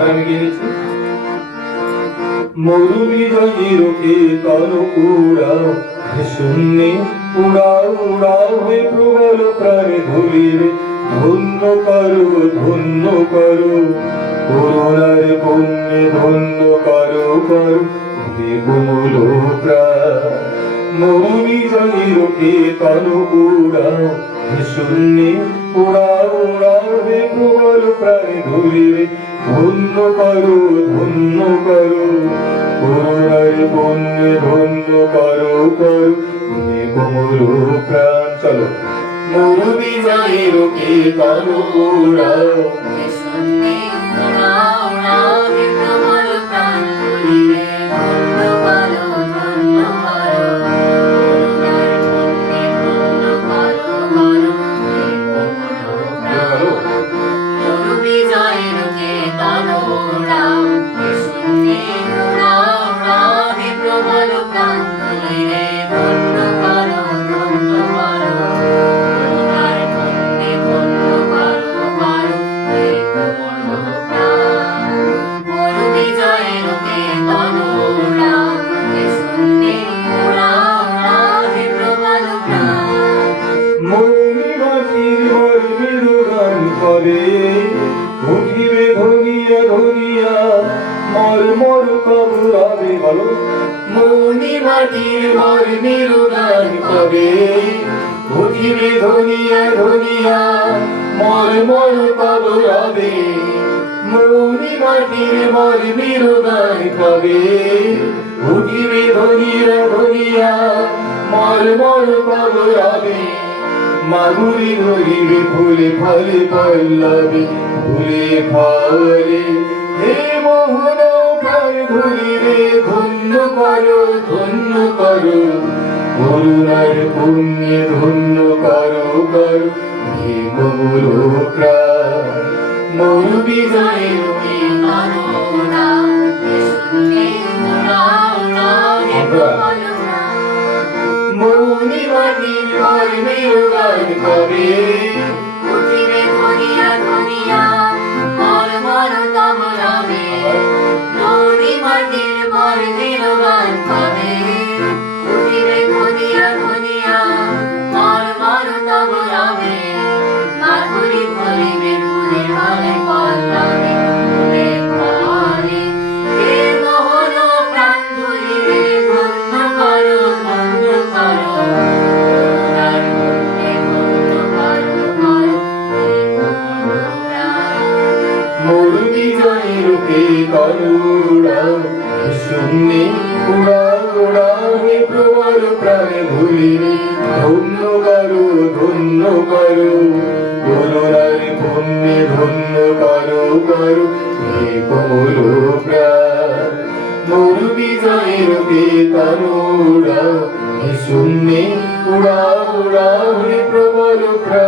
আমি গিয়ে নিচ্ছি। মরু বিজয়ীর কে কাল উড়াও, শূন্যে উড়াও উড়াও হে প্রবল প্রাণে ধুলির, ধন্য করো ধন্য করো করুণার পুণ্যে, ধন্য করো করো হে কোমল প্রাণ। মরু বিজয়ীর কে কাল উড়াও, শূন্যে উড়াও উড়াও হে প্রবল প্রাণে ধুলির, ধন্য করো ধন্য করো করুণার পুণ্যে, ধন্য করো করো হে কোমল প্রাণ। চলো মরু বিজয়ীর কে কাল উড়াও, শূন্যে উড়াও উড়াও হে প্রবল প্রাণ ধুলিরে, ধন্য করো ধন্য করো করুণার পুণ্যে, ধন্য করো করো হে কোমল প্রাণ। মরু বিজয়ের কে কাল উড়াও, শূন্যে উড়াও উড়াও হে প্রবল প্রাণ ধুলিরে, ধন্য করো ধন্য করো করুণার পুণ্যে, ধন্য করো করো হে কোমল প্রাণ। মরু বিজয়ের কে কাল উড়াও, শূন্যে উড়াও উড়াও হে প্রবল প্রাণ। মৌনি মাটির মর্মেরু গান করে, উঠিবে ধনিয়া ধনিয়া মর মর কবুরাবে। বলো মৌনি মাটির মর্মেরু গান করে, উঠিবে ধনিয়া ধনিয়া মর মর কবুরাবে। মৌনি মাটির মর্মেরু গান করে, উঠিবে ধনিয়া ধনিয়া মর মর কবুরাবে। মাগুরি ধরিবে ফুলে ফলে পল্লবে, ফুলে ফলে হে মোহন প্রাণ ধরিবে, ধন্য করো ধন্য করো করুণার পুণ্যে, ধন্য করো করো হে কোমল প্রাণ। মরু বিজয়ের কে কাল উড়াও, শূন্যে উড়াও উড়াও হে প্রবল প্রাণ। মৌনি মাটির মর্মেরু গান করে, উঠিবে ধনিয়া ধনিয়া মর মর তব রবে, মৌরি মাটির মর্মের গান করে। উঠিবে ধনিয়া ধনিয়া মর মর তব রবে, মাধুরী ফলিবে ফুলে ফলে পল্লবে, ফুলে ফলে হে মোহন প্রাণ ধুলিরে, ধন্য করো ধন্য করো করুণার পুণ্যে, ধন্য করো করো হে কোমল প্রাণ। মরু বিজয়ীর কে কাল উড়াও, শূন্যে উড়াও উড়াও হে প্রবল প্রাণে ধুলিরে, ধন্য করো ধন্য করো করুণার পুণ্যে, ধন্য করো করো হে কোমল প্রাণ। মরু বিজয়ীর কে কাল উড়াও, শূন্যে উড়াও উড়াও হে প্রবল প্রাণ।